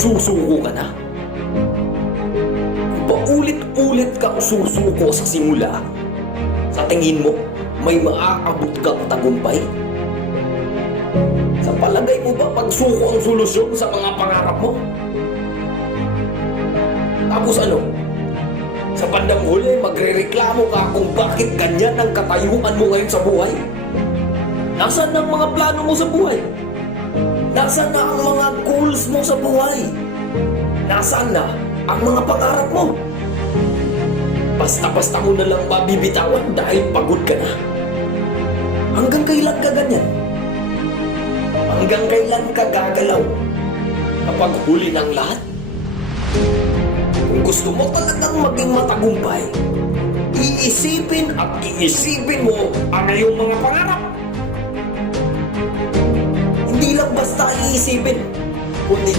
Susuko ka na? Kung paulit-ulit kang susuko sa simula, sa tingin mo, may maaabot kang tagumpay? Sa palagay mo ba pagsuko ang solusyon sa mga pangarap mo? Tapos ano? Sa bandang huli, magrereklamo ka kung bakit ganyan ang katayuan mo ngayon sa buhay? Nasaan ang mga plano mo sa buhay? Nasaan na ang mga goals mo sa buhay? Nasaan na ang mga pangarap mo? Basta-basta mo na lang mabibitawan dahil pagod ka na. Hanggang kailan ka ganyan? Hanggang kailan ka gagalaw? Kapag huli ng lahat? Kung gusto mo talagang maging matagumpay, iisipin at iisipin mo ang iyong mga pangarap. Hindi lang basta iisipin, kundi